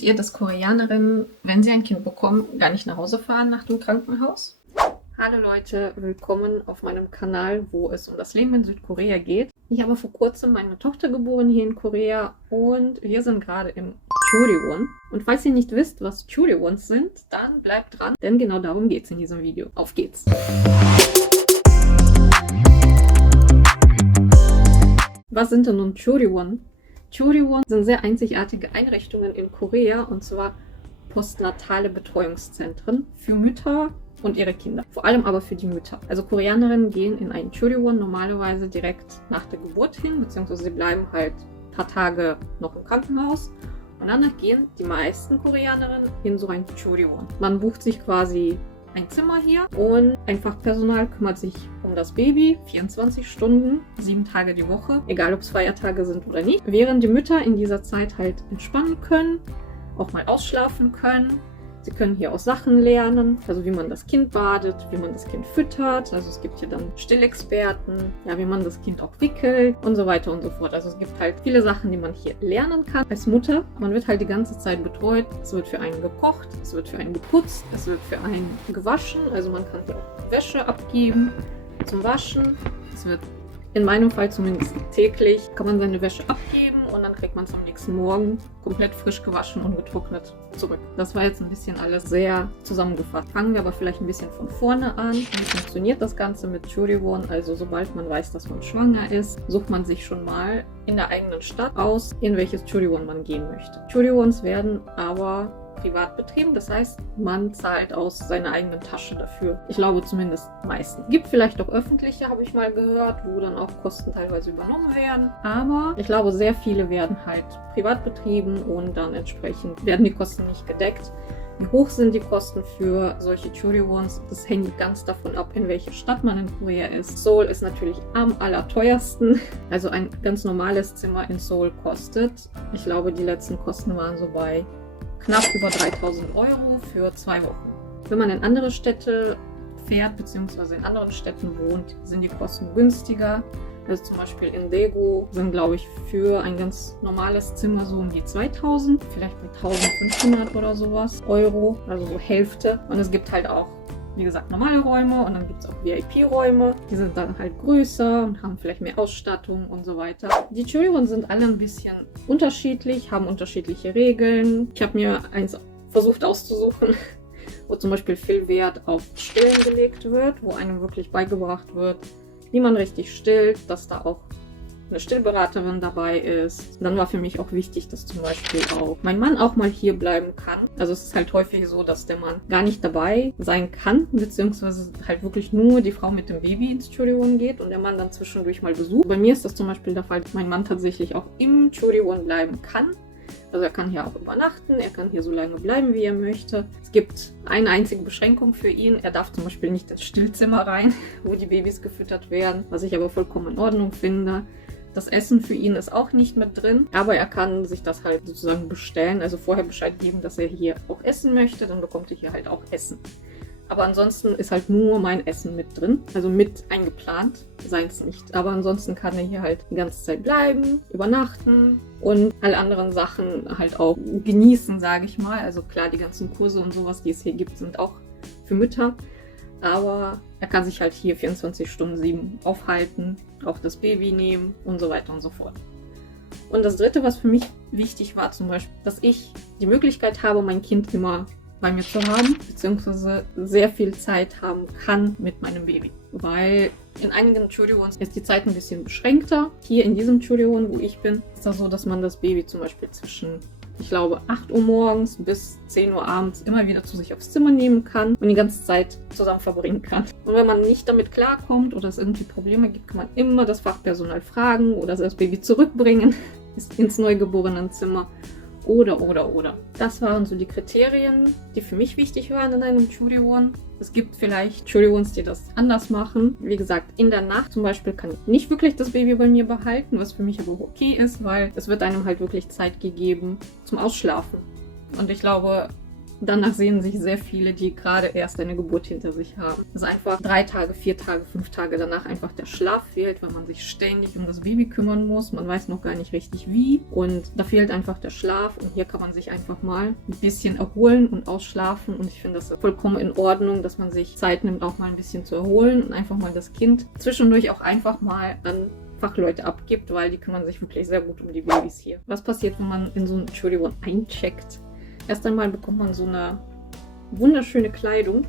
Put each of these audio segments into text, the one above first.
Wusstet ihr, dass Koreanerinnen, wenn sie ein Kind bekommen, gar nicht nach Hause fahren nach dem Krankenhaus? Hallo Leute, willkommen auf meinem Kanal, wo es um das Leben in Südkorea geht. Ich habe vor kurzem meine Tochter geboren hier in Korea und wir sind gerade im Chollewon. Und falls ihr nicht wisst, was Chollewons sind, dann bleibt dran, denn genau darum geht es in diesem Video. Auf geht's! Was sind denn nun Chollewon? Chollewon sind sehr einzigartige Einrichtungen in Korea, und zwar postnatale Betreuungszentren für Mütter und ihre Kinder. Vor allem aber für die Mütter. Also Koreanerinnen gehen in einen Chollewon normalerweise direkt nach der Geburt hin, beziehungsweise sie bleiben halt ein paar Tage noch im Krankenhaus. Und danach gehen die meisten Koreanerinnen in so ein Chollewon. Man bucht sich quasi ein Zimmer hier und ein Fachpersonal kümmert sich um das Baby 24 Stunden, 7 Tage die Woche, egal ob es Feiertage sind oder nicht. Während die Mütter in dieser Zeit halt entspannen können, auch mal ausschlafen können. Sie können hier auch Sachen lernen, also wie man das Kind badet, wie man das Kind füttert. Also es gibt hier dann Stillexperten, ja, wie man das Kind auch wickelt und so weiter und so fort. Also es gibt halt viele Sachen, die man hier lernen kann als Mutter. Man wird halt die ganze Zeit betreut. Es wird für einen gekocht, es wird für einen geputzt, es wird für einen gewaschen. Also man kann hier auch Wäsche abgeben zum Waschen. Es wird in meinem Fall zumindest täglich, kann man seine Wäsche abgeben und dann kriegt man es am nächsten Morgen komplett frisch gewaschen und getrocknet zurück. Das war jetzt ein bisschen alles sehr zusammengefasst. Fangen wir aber vielleicht ein bisschen von vorne an. Wie funktioniert das Ganze mit Chollewon? Also sobald man weiß, dass man schwanger ist, sucht man sich schon mal in der eigenen Stadt aus, in welches Chollewon man gehen möchte. Chollewons werden aber privat betrieben, das heißt, man zahlt aus seiner eigenen Tasche dafür. Ich glaube zumindest meistens. Gibt vielleicht auch öffentliche, habe ich mal gehört, wo dann auch Kosten teilweise übernommen werden. Aber ich glaube, sehr viele werden halt privat betrieben und dann entsprechend werden die Kosten nicht gedeckt. Wie hoch sind die Kosten für solche Chollewons? Das hängt ganz davon ab, in welcher Stadt man in Korea ist. Seoul ist natürlich am allerteuersten. Also ein ganz normales Zimmer in Seoul kostet, ich glaube, die letzten Kosten waren so bei knapp über 3.000 Euro für 2 Wochen. Wenn man in andere Städte fährt, beziehungsweise in anderen Städten wohnt, sind die Kosten günstiger. Also zum Beispiel in Daegu sind, glaube ich, für ein ganz normales Zimmer so um die 2.000, vielleicht mit 1.500 oder sowas Euro, also so Hälfte. Und es gibt halt auch, wie gesagt, normale Räume und dann gibt es auch VIP-Räume. Die sind dann halt größer und haben vielleicht mehr Ausstattung und so weiter. Die Chollewons sind alle ein bisschen unterschiedlich, haben unterschiedliche Regeln. Ich habe mir eins versucht auszusuchen, wo zum Beispiel viel Wert auf Stillen gelegt wird, wo einem wirklich beigebracht wird, wie man richtig stillt, dass da auch eine Stillberaterin dabei ist. Dann war für mich auch wichtig, dass zum Beispiel auch mein Mann auch mal hier bleiben kann. Also es ist halt häufig so, dass der Mann gar nicht dabei sein kann, beziehungsweise halt wirklich nur die Frau mit dem Baby ins Chollewon geht und der Mann dann zwischendurch mal besucht. Bei mir ist das zum Beispiel der Fall, dass mein Mann tatsächlich auch im Chollewon bleiben kann. Also er kann hier auch übernachten, er kann hier so lange bleiben, wie er möchte. Es gibt eine einzige Beschränkung für ihn. Er darf zum Beispiel nicht ins Stillzimmer rein, wo die Babys gefüttert werden, was ich aber vollkommen in Ordnung finde. Das Essen für ihn ist auch nicht mit drin, aber er kann sich das halt sozusagen bestellen, also vorher Bescheid geben, dass er hier auch essen möchte, dann bekommt er hier halt auch Essen. Aber ansonsten ist halt nur mein Essen mit drin, also mit eingeplant, seins nicht. Aber ansonsten kann er hier halt die ganze Zeit bleiben, übernachten und alle anderen Sachen halt auch genießen, sage ich mal. Also klar, die ganzen Kurse und sowas, die es hier gibt, sind auch für Mütter. Aber er kann sich halt hier 24 Stunden 7 aufhalten, auch das Baby nehmen und so weiter und so fort. Und das Dritte, was für mich wichtig war, zum Beispiel, dass ich die Möglichkeit habe, mein Kind immer bei mir zu haben, beziehungsweise sehr viel Zeit haben kann mit meinem Baby. Weil in einigen Chollewons ist die Zeit ein bisschen beschränkter. Hier in diesem Chollewon, wo ich bin, ist das so, dass man das Baby zum Beispiel zwischen, ich glaube, 8 Uhr morgens bis 10 Uhr abends immer wieder zu sich aufs Zimmer nehmen kann und die ganze Zeit zusammen verbringen kann. Und wenn man nicht damit klarkommt oder es irgendwie Probleme gibt, kann man immer das Fachpersonal fragen oder das Baby zurückbringen ins Neugeborenenzimmer. Oder. Das waren so die Kriterien, die für mich wichtig waren in einem Chollewon. Es gibt vielleicht Chollewons, die das anders machen. Wie gesagt, in der Nacht zum Beispiel kann ich nicht wirklich das Baby bei mir behalten, was für mich aber okay ist, weil es wird einem halt wirklich Zeit gegeben zum Ausschlafen. Und ich glaube, danach sehnen sich sehr viele, die gerade erst eine Geburt hinter sich haben. Dass einfach 3 Tage, 4 Tage, 5 Tage danach einfach der Schlaf fehlt, weil man sich ständig um das Baby kümmern muss. Man weiß noch gar nicht richtig wie. Und da fehlt einfach der Schlaf. Und hier kann man sich einfach mal ein bisschen erholen und ausschlafen. Und ich finde das vollkommen in Ordnung, dass man sich Zeit nimmt, auch mal ein bisschen zu erholen und einfach mal das Kind zwischendurch auch einfach mal an Fachleute abgibt, weil die kümmern sich wirklich sehr gut um die Babys hier. Was passiert, wenn man in so ein Churi One eincheckt? Erst einmal bekommt man so eine wunderschöne Kleidung.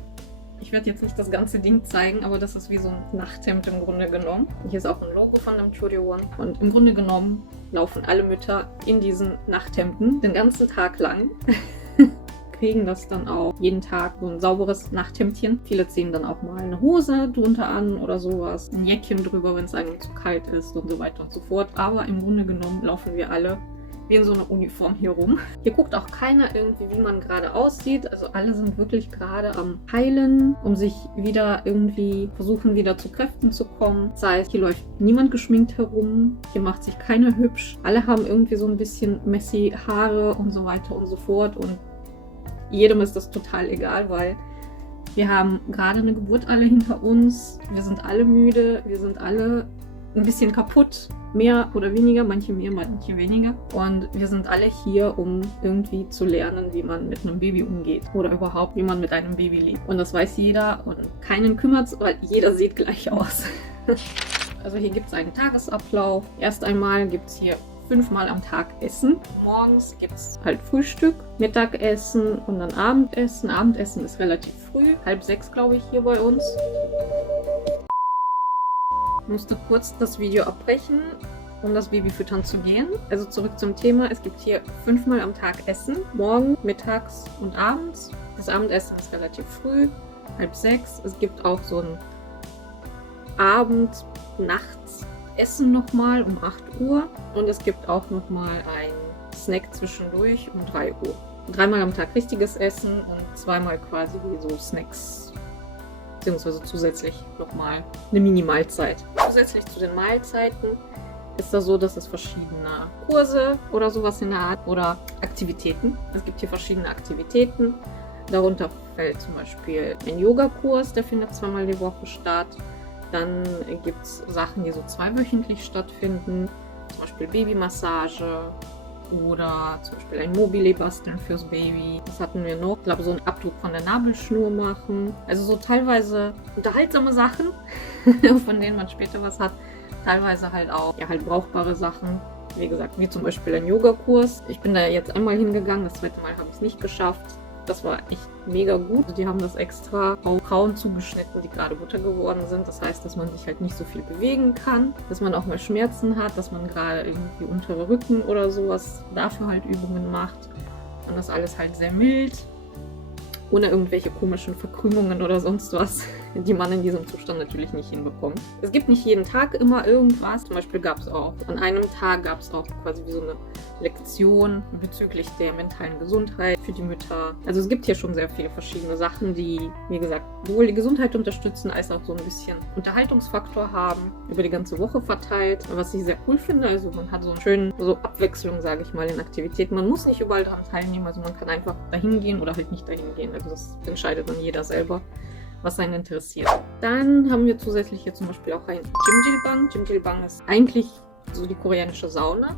Ich werde jetzt nicht das ganze Ding zeigen, aber das ist wie so ein Nachthemd im Grunde genommen. Hier ist auch ein Logo von dem Churi One. Und im Grunde genommen laufen alle Mütter in diesen Nachthemden den ganzen Tag lang. Kriegen das dann auch jeden Tag so ein sauberes Nachthemdchen. Viele ziehen dann auch mal eine Hose drunter an oder sowas. Ein Jäckchen drüber, wenn es einem zu kalt ist und so weiter und so fort. Aber im Grunde genommen laufen wir alle wie in so einer Uniform hier rum. Hier guckt auch keiner irgendwie, wie man gerade aussieht. Also alle sind wirklich gerade am Heilen, um sich wieder irgendwie versuchen, wieder zu Kräften zu kommen. Das heißt, hier läuft niemand geschminkt herum. Hier macht sich keiner hübsch. Alle haben irgendwie so ein bisschen messy Haare und so weiter und so fort. Und jedem ist das total egal, weil wir haben gerade eine Geburt alle hinter uns. Wir sind alle müde, wir sind alle ein bisschen kaputt. Mehr oder weniger, manche mehr, manche weniger. Und wir sind alle hier, um irgendwie zu lernen, wie man mit einem Baby umgeht. Oder überhaupt, wie man mit einem Baby lebt. Und das weiß jeder und keinen kümmert es, weil jeder sieht gleich aus. Also hier gibt es einen Tagesablauf. Erst einmal gibt es hier 5-mal am Tag Essen. Morgens gibt es halt Frühstück, Mittagessen und dann Abendessen. Abendessen ist relativ früh, 5:30 glaube ich hier bei uns. Ich musste kurz das Video abbrechen, um das Baby füttern zu gehen. Also zurück zum Thema. Es gibt hier 5-mal am Tag Essen. Morgen, mittags und abends. Das Abendessen ist relativ früh, 5:30. Es gibt auch so ein Abend-Nachts-Essen nochmal um 8 Uhr. Und es gibt auch nochmal ein Snack zwischendurch um 3 Uhr. 3-mal am Tag richtiges Essen und 2-mal quasi wie so Snacks. Beziehungsweise zusätzlich nochmal eine Mini-Mahlzeit. Zusätzlich zu den Mahlzeiten ist das so, dass es verschiedene Kurse oder sowas in der Art oder Aktivitäten. Es gibt hier verschiedene Aktivitäten. Darunter fällt zum Beispiel ein Yogakurs, der findet 2-mal die Woche statt. Dann gibt es Sachen, die so 2-wöchentlich stattfinden. Zum Beispiel Babymassage oder zum Beispiel ein Mobile basteln fürs Baby. Was hatten wir noch? Ich glaube, so einen Abdruck von der Nabelschnur machen. Also so teilweise unterhaltsame Sachen, von denen man später was hat. Teilweise halt auch, ja, halt brauchbare Sachen. Wie gesagt, wie zum Beispiel ein Yogakurs. Ich bin da jetzt einmal hingegangen, das zweite Mal habe ich es nicht geschafft. Das war echt mega gut. Also die haben das extra auf Frauen zugeschnitten, die gerade Mutter geworden sind. Das heißt, dass man sich halt nicht so viel bewegen kann, dass man auch mal Schmerzen hat, dass man gerade irgendwie untere Rücken oder sowas dafür halt Übungen macht. Und das alles halt sehr mild, ohne irgendwelche komischen Verkrümmungen oder sonst was, die man in diesem Zustand natürlich nicht hinbekommt. Es gibt nicht jeden Tag immer irgendwas. Zum Beispiel gab es auch, an einem Tag gab es auch quasi wie so eine Lektion bezüglich der mentalen Gesundheit für die Mütter. Also es gibt hier schon sehr viele verschiedene Sachen, die, wie gesagt, sowohl die Gesundheit unterstützen, als auch so ein bisschen Unterhaltungsfaktor haben, über die ganze Woche verteilt, was ich sehr cool finde. Also man hat so einen schönen, so Abwechslung, sage ich mal, in Aktivitäten. Man muss nicht überall daran teilnehmen, also man kann einfach dahin gehen oder halt nicht dahin gehen. Also das entscheidet dann jeder selber, was einen interessiert. Dann haben wir zusätzlich hier zum Beispiel auch ein Jjimjilbang. Jjimjilbang ist eigentlich so die koreanische Sauna.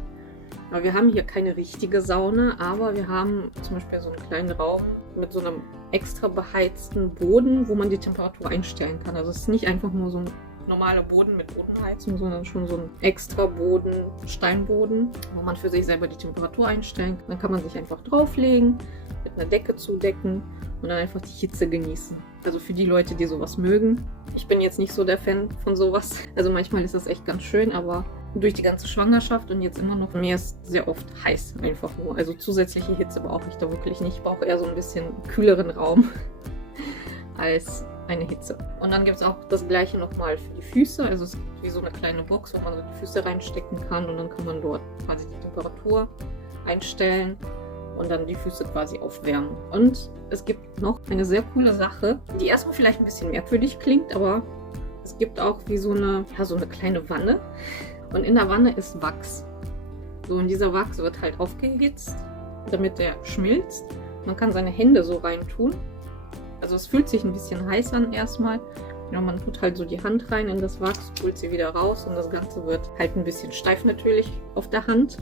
Aber wir haben hier keine richtige Sauna, aber wir haben zum Beispiel so einen kleinen Raum mit so einem extra beheizten Boden, wo man die Temperatur einstellen kann. Also es ist nicht einfach nur so ein normaler Boden mit Bodenheizung, sondern schon so ein extra Boden, Steinboden, wo man für sich selber die Temperatur einstellen kann. Dann kann man sich einfach drauflegen, mit einer Decke zudecken und dann einfach die Hitze genießen. Also für die Leute, die sowas mögen. Ich bin jetzt nicht so der Fan von sowas. Also manchmal ist das echt ganz schön, aber durch die ganze Schwangerschaft und jetzt immer noch, mir ist sehr oft heiß einfach nur. Also zusätzliche Hitze brauche ich da wirklich nicht. Ich brauche eher so ein bisschen kühleren Raum als eine Hitze. Und dann gibt es auch das gleiche nochmal für die Füße. Also es gibt wie so eine kleine Box, wo man so die Füße reinstecken kann und dann kann man dort quasi die Temperatur einstellen und dann die Füße quasi aufwärmen. Und es gibt noch eine sehr coole Sache, die erstmal vielleicht ein bisschen merkwürdig klingt, aber es gibt auch wie so eine kleine Wanne. Und in der Wanne ist Wachs. So, und dieser Wachs wird halt aufgehitzt, damit der schmilzt. Man kann seine Hände so reintun. Also es fühlt sich ein bisschen heiß an erstmal. Ja, man tut halt so die Hand rein in das Wachs, holt sie wieder raus und das Ganze wird halt ein bisschen steif natürlich auf der Hand.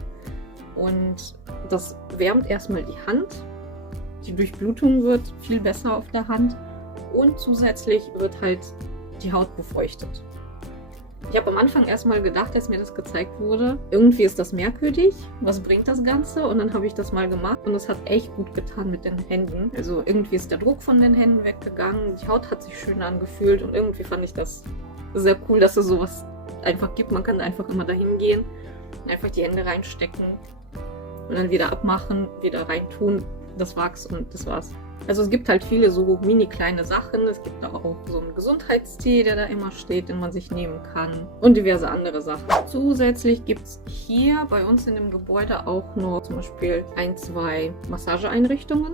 Und das wärmt erstmal die Hand. Die Durchblutung wird viel besser auf der Hand und zusätzlich wird halt die Haut befeuchtet. Ich habe am Anfang erstmal gedacht, als mir das gezeigt wurde, irgendwie ist das merkwürdig, was bringt das Ganze? Und dann habe ich das mal gemacht und es hat echt gut getan mit den Händen. Also irgendwie ist der Druck von den Händen weggegangen, die Haut hat sich schön angefühlt und irgendwie fand ich das sehr cool, dass es sowas einfach gibt. Man kann einfach immer dahin gehen, einfach die Hände reinstecken und dann wieder abmachen, wieder reintun, das Wachs und das war's. Also es gibt halt viele so mini kleine Sachen. Es gibt auch so einen Gesundheitstee, der da immer steht, den man sich nehmen kann und diverse andere Sachen. Zusätzlich gibt es hier bei uns in dem Gebäude auch noch zum Beispiel 1, 2 Massageeinrichtungen.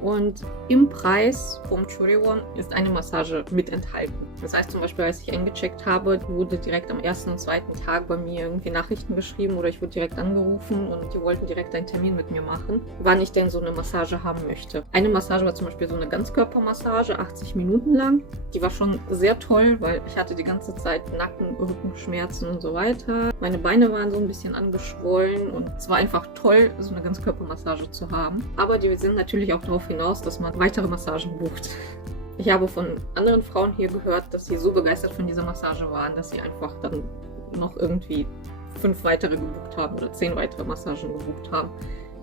Und im Preis vom Churiwon ist eine Massage mit enthalten. Das heißt zum Beispiel, als ich eingecheckt habe, wurde direkt am ersten und zweiten Tag bei mir irgendwie Nachrichten geschrieben oder ich wurde direkt angerufen und die wollten direkt einen Termin mit mir machen, wann ich denn so eine Massage haben möchte. Eine Massage war zum Beispiel so eine Ganzkörpermassage, 80 Minuten lang. Die war schon sehr toll, weil ich hatte die ganze Zeit Nacken, Rückenschmerzen und so weiter. Meine Beine waren so ein bisschen angeschwollen und es war einfach toll, so eine Ganzkörpermassage zu haben. Aber die sind natürlich auch darauf hinaus, dass man weitere Massagen bucht. Ich habe von anderen Frauen hier gehört, dass sie so begeistert von dieser Massage waren, dass sie einfach dann noch irgendwie 5 weitere gebucht haben oder 10 weitere Massagen gebucht haben,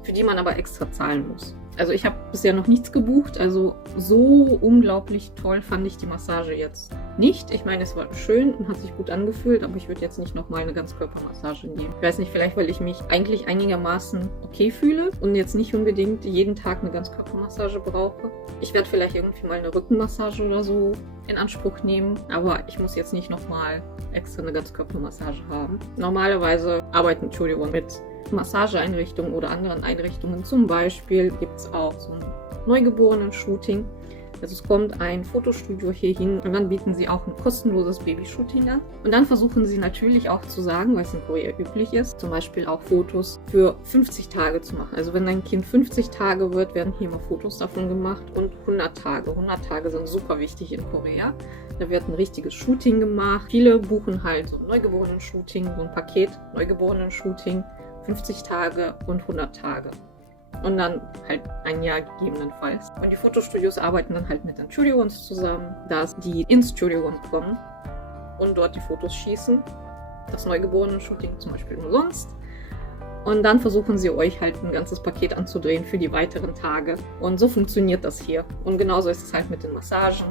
für die man aber extra zahlen muss. Also ich habe bisher noch nichts gebucht, also so unglaublich toll fand ich die Massage jetzt nicht. Ich meine, es war schön und hat sich gut angefühlt, aber ich würde jetzt nicht nochmal eine Ganzkörpermassage nehmen. Ich weiß nicht, vielleicht weil ich mich eigentlich einigermaßen okay fühle und jetzt nicht unbedingt jeden Tag eine Ganzkörpermassage brauche. Ich werde vielleicht irgendwie mal eine Rückenmassage oder so in Anspruch nehmen, aber ich muss jetzt nicht nochmal extra eine Ganzkörpermassage haben. Normalerweise arbeiten Churiwon mit Massageeinrichtungen oder anderen Einrichtungen. Zum Beispiel gibt es auch so ein Neugeborenen-Shooting. Also es kommt ein Fotostudio hier hin und dann bieten sie auch ein kostenloses Babyshooting an. Und dann versuchen sie natürlich auch zu sagen, weil es in Korea üblich ist, zum Beispiel auch Fotos für 50 Tage zu machen. Also wenn dein Kind 50 Tage wird, werden hier immer Fotos davon gemacht und 100 Tage. 100 Tage sind super wichtig in Korea. Da wird ein richtiges Shooting gemacht. Viele buchen halt so ein Neugeborenen-Shooting, so ein Paket Neugeborenen-Shooting, 50 Tage und 100 Tage. Und dann halt ein Jahr gegebenenfalls. Und die Fotostudios arbeiten dann halt mit den Churiwons zusammen, dass die ins Churiwon kommen und dort die Fotos schießen. Das Neugeborenen-Shooting zum Beispiel umsonst. Und dann versuchen sie euch halt ein ganzes Paket anzudrehen für die weiteren Tage. Und so funktioniert das hier. Und genauso ist es halt mit den Massagen.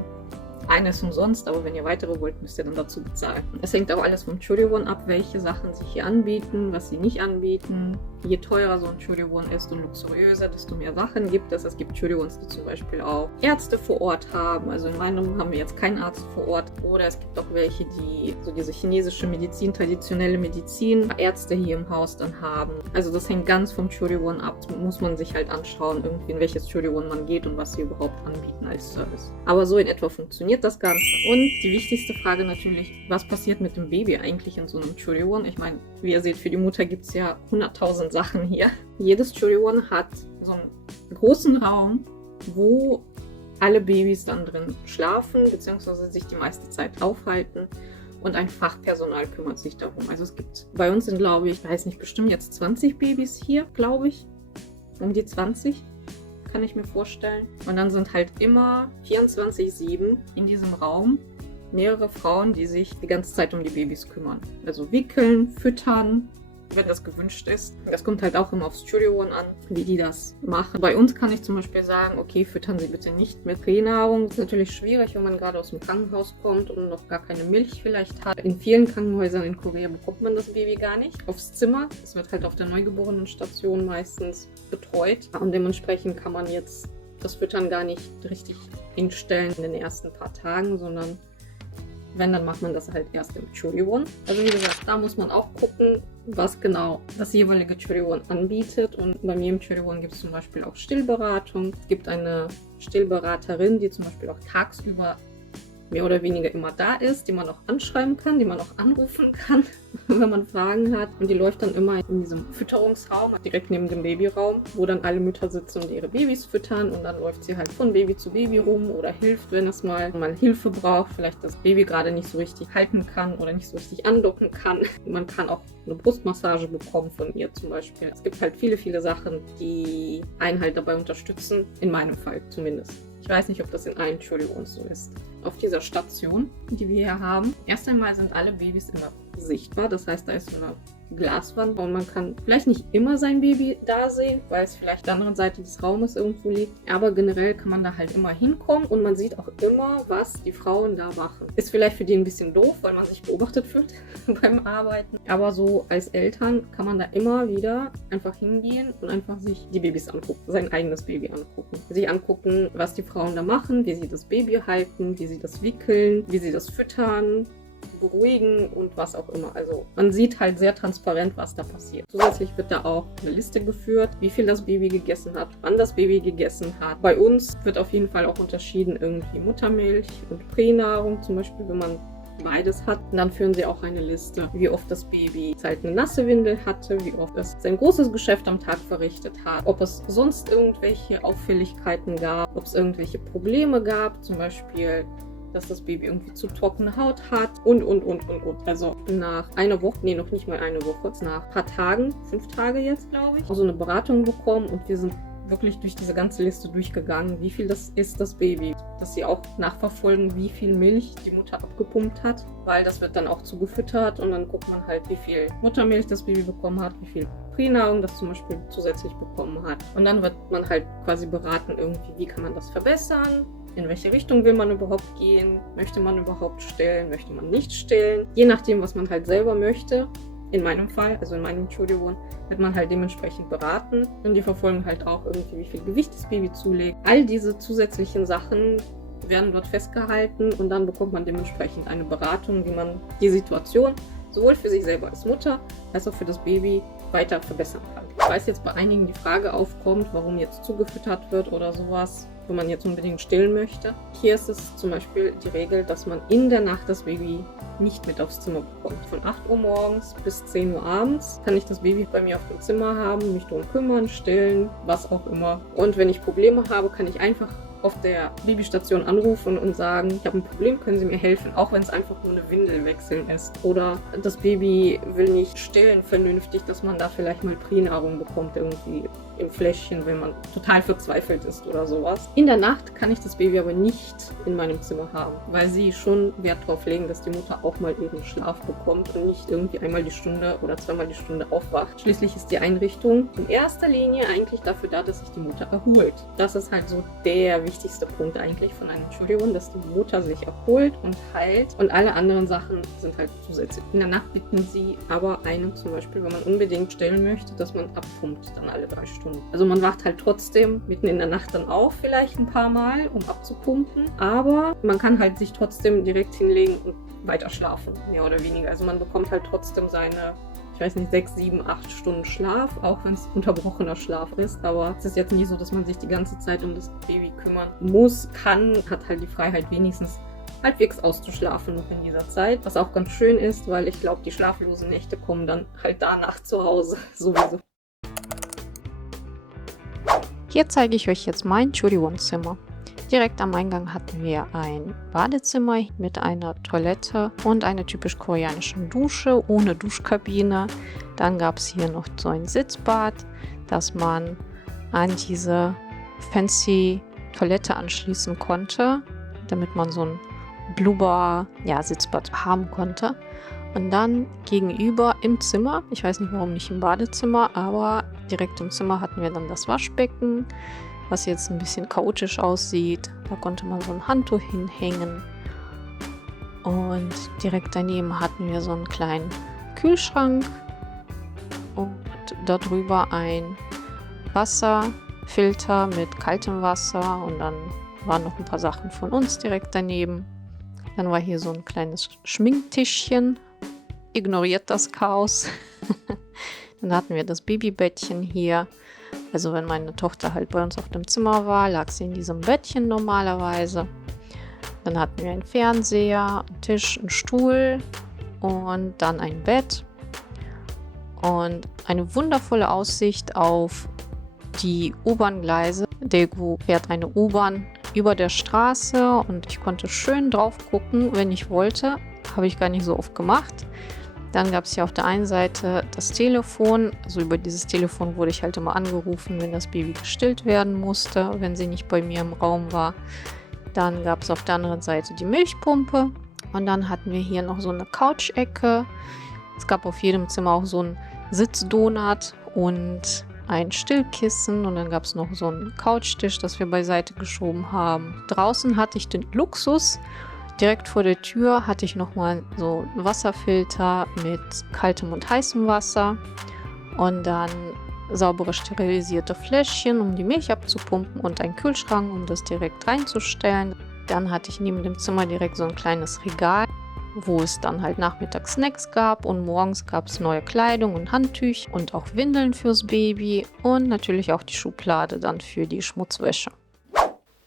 Eine ist umsonst, aber wenn ihr weitere wollt, müsst ihr dann dazu bezahlen. Es hängt auch alles vom Churiwon ab, welche Sachen sie hier anbieten, was sie nicht anbieten. Je teurer so ein Churiwon ist und luxuriöser, desto mehr Sachen gibt es. Es gibt Churiwons, die zum Beispiel auch Ärzte vor Ort haben. Also in meinem haben wir jetzt keinen Arzt vor Ort. Oder es gibt auch welche, die so diese chinesische Medizin, traditionelle Medizin, Ärzte hier im Haus dann haben. Also das hängt ganz vom Churiwon ab. Das muss man sich halt anschauen, irgendwie in welches Churiwon man geht und was sie überhaupt anbieten als Service. Aber so in etwa funktioniert das Ganze. Und die wichtigste Frage natürlich, was passiert mit dem Baby eigentlich in so einem Churiwon? Ich meine, wie ihr seht, für die Mutter gibt es ja 100.000 Sachen hier. Jedes Churiwon hat so einen großen Raum, wo alle Babys dann drin schlafen, beziehungsweise sich die meiste Zeit aufhalten. Und ein Fachpersonal kümmert sich darum. Also es gibt, bei uns sind, glaube ich, weiß nicht, bestimmt jetzt 20 Babys hier, glaube ich. Um die 20. Kann ich mir vorstellen. Und dann sind halt immer 24/7 in diesem Raum mehrere Frauen, die sich die ganze Zeit um die Babys kümmern. Also wickeln, füttern, wenn das gewünscht ist. Das kommt halt auch immer aufs Churiwon an, wie die das machen. Bei uns kann ich zum Beispiel sagen, okay, füttern Sie bitte nicht mit Pränahrung. Das ist natürlich schwierig, wenn man gerade aus dem Krankenhaus kommt und noch gar keine Milch vielleicht hat. In vielen Krankenhäusern in Korea bekommt man das Baby gar nicht aufs Zimmer. Es wird halt auf der Neugeborenenstation meistens betreut. Und dementsprechend kann man jetzt das Füttern gar nicht richtig hinstellen in den ersten paar Tagen, sondern wenn, dann macht man das halt erst im Churiwon. Also wie gesagt, da muss man auch gucken, was genau das jeweilige Churiwon anbietet. Und bei mir im Churiwon gibt es zum Beispiel auch Stillberatung. Es gibt eine Stillberaterin, die zum Beispiel auch tagsüber mehr oder weniger immer da ist, die man auch anschreiben kann, die man auch anrufen kann, wenn man Fragen hat. Und die läuft dann immer in diesem Fütterungsraum, direkt neben dem Babyraum, wo dann alle Mütter sitzen und ihre Babys füttern. Und dann läuft sie halt von Baby zu Baby rum oder hilft, wenn es mal Hilfe braucht, vielleicht das Baby gerade nicht so richtig halten kann oder nicht so richtig andocken kann. Man kann auch eine Brustmassage bekommen von ihr zum Beispiel. Es gibt halt viele, viele Sachen, die einen halt dabei unterstützen, in meinem Fall zumindest. Ich weiß nicht, ob das in allen Entschuldigungen so ist. Auf dieser Station, die wir hier haben, erst einmal sind alle Babys immer sichtbar. Das heißt, da ist so eine Glaswand und man kann vielleicht nicht immer sein Baby da sehen, weil es vielleicht auf der anderen Seite des Raumes irgendwo liegt. Aber generell kann man da halt immer hinkommen und man sieht auch immer, was die Frauen da machen. Ist vielleicht für die ein bisschen doof, weil man sich beobachtet fühlt beim Arbeiten. Aber so als Eltern kann man da immer wieder einfach hingehen und einfach sich die Babys angucken, sein eigenes Baby angucken. Sich angucken, was die Frauen da machen, wie sie das Baby halten, wie sie das wickeln, wie sie das füttern, beruhigen und was auch immer. Also man sieht halt sehr transparent, was da passiert. Zusätzlich wird da auch eine Liste geführt, wie viel das Baby gegessen hat, wann das Baby gegessen hat. Bei uns wird auf jeden Fall auch unterschieden irgendwie Muttermilch und Pränahrung, zum Beispiel, wenn man beides hat. Und dann führen sie auch eine Liste, wie oft das Baby halt eine nasse Windel hatte, wie oft es sein großes Geschäft am Tag verrichtet hat, ob es sonst irgendwelche Auffälligkeiten gab, ob es irgendwelche Probleme gab, zum Beispiel dass das Baby irgendwie zu trockene Haut hat und. Also nach einer Woche, nee, noch nicht mal eine Woche, nach ein paar Tagen, 5 Tage jetzt, glaube ich, also eine Beratung bekommen und wir sind wirklich durch diese ganze Liste durchgegangen, wie viel das ist, das Baby. Dass sie auch nachverfolgen, wie viel Milch die Mutter abgepumpt hat, weil das wird dann auch zugefüttert und dann guckt man halt, wie viel Muttermilch das Baby bekommen hat, wie viel Pränahrung das zum Beispiel zusätzlich bekommen hat. Und dann wird man halt quasi beraten irgendwie, wie kann man das verbessern, in welche Richtung will man überhaupt gehen, möchte man überhaupt stillen, möchte man nicht stillen. Je nachdem, was man halt selber möchte. In meinem Fall, also in meinem Entschuldigung, wird man halt dementsprechend beraten und die verfolgen halt auch irgendwie, wie viel Gewicht das Baby zulegt. All diese zusätzlichen Sachen werden dort festgehalten und dann bekommt man dementsprechend eine Beratung, wie man die Situation sowohl für sich selber als Mutter als auch für das Baby weiter verbessern kann. Ich weiß jetzt bei einigen die Frage aufkommt, warum jetzt zugefüttert wird oder sowas, wenn man jetzt unbedingt stillen möchte. Hier ist es zum Beispiel die Regel, dass man in der Nacht das Baby nicht mit aufs Zimmer bekommt. Von 8 Uhr morgens bis 10 Uhr abends kann ich das Baby bei mir auf dem Zimmer haben, mich darum kümmern, stillen, was auch immer. Und wenn ich Probleme habe, kann ich einfach auf der Babystation anrufen und sagen, ich habe ein Problem, können Sie mir helfen? Auch wenn es einfach nur eine Windel wechseln ist. Oder das Baby will nicht stillen vernünftig, dass man da vielleicht mal Pränahrung bekommt irgendwie im Fläschchen, wenn man total verzweifelt ist oder sowas. In der Nacht kann ich das Baby aber nicht in meinem Zimmer haben, weil sie schon Wert darauf legen, dass die Mutter auch mal ihren Schlaf bekommt und nicht irgendwie einmal die Stunde oder zweimal die Stunde aufwacht. Schließlich ist die Einrichtung in erster Linie eigentlich dafür da, dass sich die Mutter erholt. Das ist halt so der wichtigste Punkt eigentlich von einer Entschuldigung, dass die Mutter sich erholt und heilt und alle anderen Sachen sind halt zusätzlich. In der Nacht bitten sie aber einen zum Beispiel, wenn man unbedingt stillen möchte, dass man abpumpt dann alle 3 Stunden. Also man wacht halt trotzdem mitten in der Nacht dann auf, vielleicht ein paar Mal, um abzupumpen. Aber man kann halt sich trotzdem direkt hinlegen und weiter schlafen, mehr oder weniger. Also man bekommt halt trotzdem seine, ich weiß nicht, 6, 7, 8 Stunden Schlaf, auch wenn es unterbrochener Schlaf ist. Aber es ist jetzt nie so, dass man sich die ganze Zeit um das Baby kümmern muss, kann, hat halt die Freiheit wenigstens halbwegs auszuschlafen noch in dieser Zeit. Was auch ganz schön ist, weil ich glaube, die schlaflosen Nächte kommen dann halt danach zu Hause sowieso. Hier zeige ich euch jetzt mein Entschuldigungszimmer. Direkt am Eingang hatten wir ein Badezimmer mit einer Toilette und einer typisch koreanischen Dusche ohne Duschkabine. Dann gab es hier noch so ein Sitzbad, das man an diese fancy Toilette anschließen konnte, damit man so ein Blubber-Sitzbad haben konnte. Und dann gegenüber im Zimmer, ich weiß nicht warum nicht im Badezimmer, aber direkt im Zimmer hatten wir dann das Waschbecken, was jetzt ein bisschen chaotisch aussieht. Da konnte man so ein Handtuch hinhängen. Und direkt daneben hatten wir so einen kleinen Kühlschrank und darüber ein Wasserfilter mit kaltem Wasser und dann waren noch ein paar Sachen von uns direkt daneben. Dann war hier so ein kleines Schminktischchen. Ignoriert das Chaos. Dann hatten wir das Babybettchen hier. Also wenn meine Tochter halt bei uns auf dem Zimmer war, lag sie in diesem Bettchen normalerweise. Dann hatten wir einen Fernseher, einen Tisch, einen Stuhl und dann ein Bett und eine wundervolle Aussicht auf die U-Bahn-Gleise. Daegu fährt eine U-Bahn über der Straße und ich konnte schön drauf gucken, wenn ich wollte. Habe ich gar nicht so oft gemacht. Dann gab es hier auf der einen Seite das Telefon. Also über dieses Telefon wurde ich halt immer angerufen, wenn das Baby gestillt werden musste, wenn sie nicht bei mir im Raum war. Dann gab es auf der anderen Seite die Milchpumpe. Und dann hatten wir hier noch so eine Couch-Ecke. Es gab auf jedem Zimmer auch so einen Sitzdonut und ein Stillkissen. Und dann gab es noch so einen Couchtisch, das wir beiseite geschoben haben. Draußen hatte ich den Luxus. Direkt vor der Tür hatte ich nochmal so einen Wasserfilter mit kaltem und heißem Wasser und dann saubere sterilisierte Fläschchen, um die Milch abzupumpen und einen Kühlschrank, um das direkt reinzustellen. Dann hatte ich neben dem Zimmer direkt so ein kleines Regal, wo es dann halt nachmittags Snacks gab und morgens gab es neue Kleidung und Handtücher und auch Windeln fürs Baby und natürlich auch die Schublade dann für die Schmutzwäsche.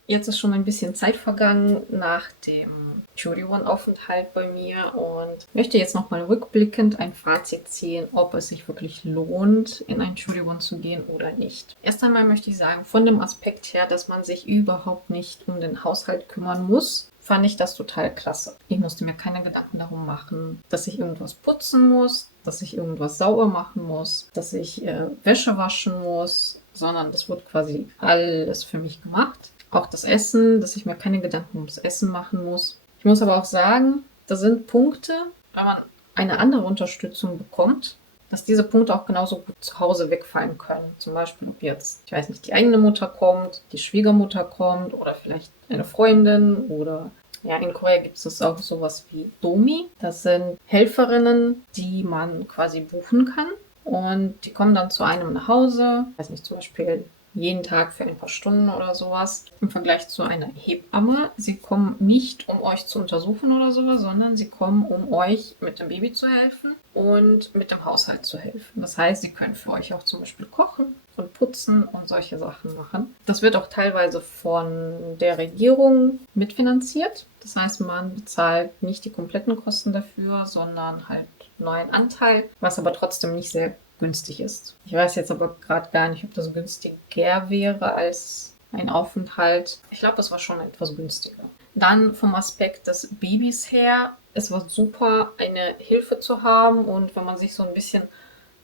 Jetzt ist schon ein bisschen Zeit vergangen nach dem Churiwon-Aufenthalt bei mir und möchte jetzt nochmal rückblickend ein Fazit ziehen, ob es sich wirklich lohnt, in ein Churiwon zu gehen oder nicht. Erst einmal möchte ich sagen, von dem Aspekt her, dass man sich überhaupt nicht um den Haushalt kümmern muss, fand ich das total klasse. Ich musste mir keine Gedanken darum machen, dass ich irgendwas putzen muss, dass ich irgendwas sauber machen muss, dass ich Wäsche waschen muss, sondern das wird quasi alles für mich gemacht. Auch das Essen, dass ich mir keine Gedanken ums Essen machen muss. Ich muss aber auch sagen, da sind Punkte, wenn man eine andere Unterstützung bekommt, dass diese Punkte auch genauso gut zu Hause wegfallen können. Zum Beispiel, ob jetzt, ich weiß nicht, die eigene Mutter kommt, die Schwiegermutter kommt oder vielleicht eine Freundin oder ja, in Korea gibt es auch sowas wie Domi. Das sind Helferinnen, die man quasi buchen kann und die kommen dann zu einem nach Hause, ich weiß nicht, zum Beispiel jeden Tag für ein paar Stunden oder sowas. Im Vergleich zu einer Hebamme. Sie kommen nicht, um euch zu untersuchen oder sowas, sondern sie kommen, um euch mit dem Baby zu helfen und mit dem Haushalt zu helfen. Das heißt, sie können für euch auch zum Beispiel kochen und putzen und solche Sachen machen. Das wird auch teilweise von der Regierung mitfinanziert. Das heißt, man bezahlt nicht die kompletten Kosten dafür, sondern halt nur einen Anteil, was aber trotzdem nicht sehr günstig ist. Ich weiß jetzt aber gerade gar nicht, ob das günstiger wäre als ein Aufenthalt. Ich glaube, es war schon etwas günstiger. Dann vom Aspekt des Babys her, es war super, eine Hilfe zu haben und wenn man sich so ein bisschen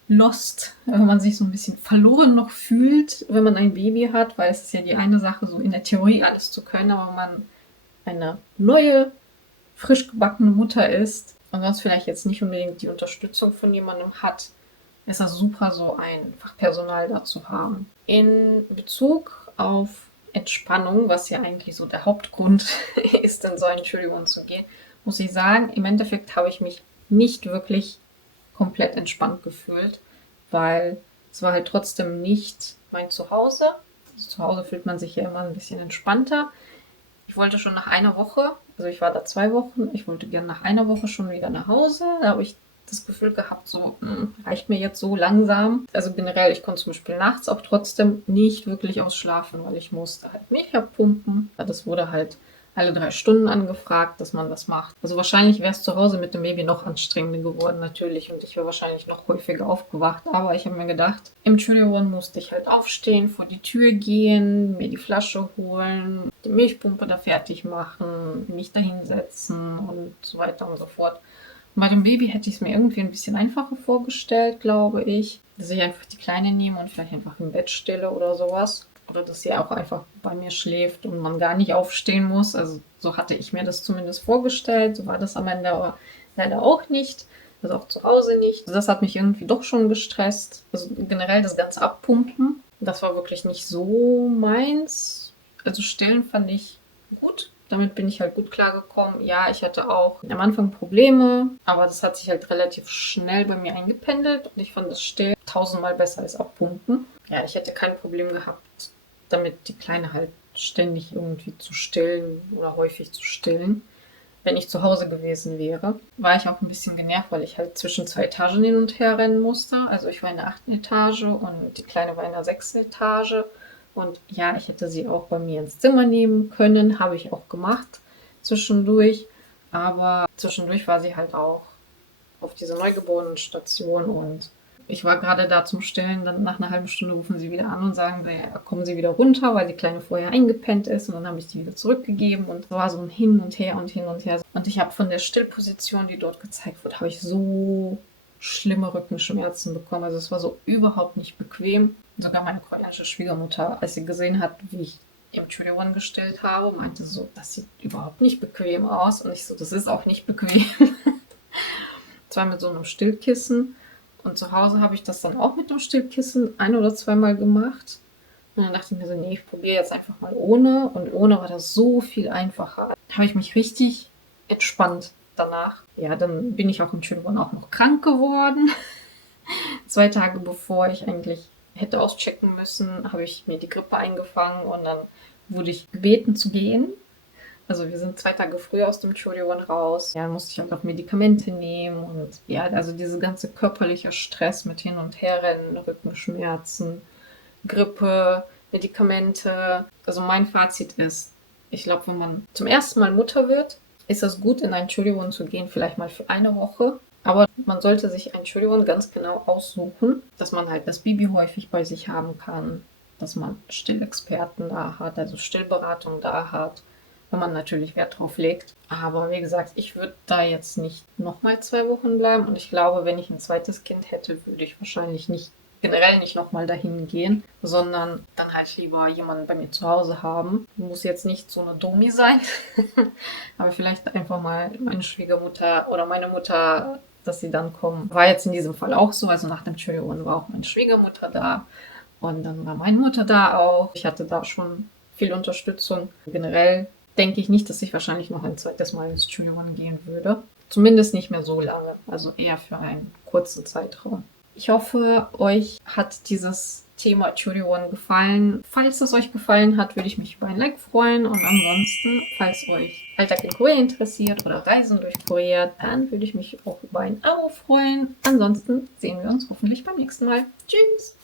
lost, wenn man sich so ein bisschen verloren noch fühlt, wenn man ein Baby hat, weil es ist ja die eine Sache, so in der Theorie alles zu können, aber man eine neue, frisch gebackene Mutter ist und sonst vielleicht jetzt nicht unbedingt die Unterstützung von jemandem hat, ist das super, so ein Fachpersonal da zu haben. In Bezug auf Entspannung, was ja eigentlich so der Hauptgrund ist, in so einen Churiwon zu gehen, muss ich sagen, im Endeffekt habe ich mich nicht wirklich komplett entspannt gefühlt, weil es war halt trotzdem nicht mein Zuhause. Also zu Hause fühlt man sich ja immer ein bisschen entspannter. Ich wollte schon nach einer Woche, also ich war da 2 Wochen, ich wollte gerne nach einer Woche schon wieder nach Hause. Da habe ich das Gefühl gehabt, so reicht mir jetzt so langsam. Also generell, ich konnte zum Beispiel nachts auch trotzdem nicht wirklich ausschlafen, weil ich musste halt Milch abpumpen. Das wurde halt alle 3 Stunden angefragt, dass man das macht. Also wahrscheinlich wäre es zu Hause mit dem Baby noch anstrengender geworden, natürlich. Und ich wäre wahrscheinlich noch häufiger aufgewacht. Aber ich habe mir gedacht, im Churiwon musste ich halt aufstehen, vor die Tür gehen, mir die Flasche holen, die Milchpumpe da fertig machen, mich da hinsetzen und so weiter und so fort. Bei dem Baby hätte ich es mir irgendwie ein bisschen einfacher vorgestellt, glaube ich. Dass ich einfach die Kleine nehme und vielleicht einfach im Bett stelle oder sowas. Oder dass sie auch einfach bei mir schläft und man gar nicht aufstehen muss. Also so hatte ich mir das zumindest vorgestellt. So war das am Ende aber leider auch nicht. Also auch zu Hause nicht. Also das hat mich irgendwie doch schon gestresst. Also generell das ganze Abpumpen. Das war wirklich nicht so meins. Also stillen fand ich gut. Damit bin ich halt gut klargekommen. Ja, ich hatte auch am Anfang Probleme, aber das hat sich halt relativ schnell bei mir eingependelt und ich fand das Stillen 1000-mal besser als Abpumpen. Ja, ich hätte kein Problem gehabt, damit die Kleine halt ständig irgendwie zu stillen oder häufig zu stillen. Wenn ich zu Hause gewesen wäre, war ich auch ein bisschen genervt, weil ich halt zwischen 2 Etagen hin und her rennen musste. Also ich war in der 8. Etage und die Kleine war in der 6. Etage. Und ja, ich hätte sie auch bei mir ins Zimmer nehmen können, habe ich auch gemacht. zwischendurch. Aber zwischendurch war sie halt auch auf dieser Neugeborenenstation und ich war gerade da zum Stillen. Dann nach einer halben Stunde rufen sie wieder an und sagen, ja, kommen sie wieder runter, weil die Kleine vorher eingepennt ist. Und dann habe ich die wieder zurückgegeben und es war so ein Hin und Her und hin und her. Und ich habe von der Stillposition, die dort gezeigt wird, habe ich so schlimme Rückenschmerzen bekommen. Also es war so überhaupt nicht bequem. Sogar meine koreanische Schwiegermutter, als sie gesehen hat, wie ich im Churiwan gestellt habe, meinte so, das sieht überhaupt nicht bequem aus. Und ich so, das ist auch nicht bequem. Zwar mit so einem Stillkissen. Und zu Hause habe ich das dann auch mit dem Stillkissen 1 oder 2 Mal gemacht. Und dann dachte ich mir so, nee, ich probiere jetzt einfach mal ohne. Und ohne war das so viel einfacher. Da habe ich mich richtig entspannt danach. Ja, dann bin ich auch im Churiwan auch noch krank geworden. 2 Tage bevor ich eigentlich hätte auschecken müssen, habe ich mir die Grippe eingefangen und dann wurde ich gebeten zu gehen. Also wir sind 2 Tage früher aus dem Churiwan raus. Ja, dann musste ich halt auch Medikamente nehmen und ja, also diese ganze körperliche Stress mit Hin- und Herrennen, Rückenschmerzen, Grippe, Medikamente. Also mein Fazit ist, ich glaube, wenn man zum ersten Mal Mutter wird, ist es gut, in ein Churiwan zu gehen, vielleicht mal für 1 Woche. Aber man sollte sich ein Churiwan ganz genau aussuchen, dass man halt das Baby häufig bei sich haben kann, dass man Stillexperten da hat, also Stillberatung da hat, wenn man natürlich Wert drauf legt. Aber wie gesagt, ich würde da jetzt nicht nochmal 2 Wochen bleiben und ich glaube, wenn ich ein zweites Kind hätte, würde ich wahrscheinlich generell nicht nochmal dahin gehen, sondern dann halt lieber jemanden bei mir zu Hause haben. Muss jetzt nicht so eine Domi sein, aber vielleicht einfach mal meine Schwiegermutter oder meine Mutter, dass sie dann kommen. War jetzt in diesem Fall auch so, also nach dem Churiwan war auch meine Schwiegermutter da und dann war meine Mutter da auch. Ich hatte da schon viel Unterstützung. Generell denke ich nicht, dass ich wahrscheinlich noch ein zweites Mal ins Churiwan gehen würde. Zumindest nicht mehr so lange, also eher für einen kurzen Zeitraum. Ich hoffe, euch hat dieses Thema Churiwan gefallen. Falls es euch gefallen hat, würde ich mich über ein Like freuen. Und ansonsten, falls euch Alltag in Korea interessiert oder Reisen durch Korea, dann würde ich mich auch über ein Abo freuen. Ansonsten sehen wir uns hoffentlich beim nächsten Mal. Tschüss!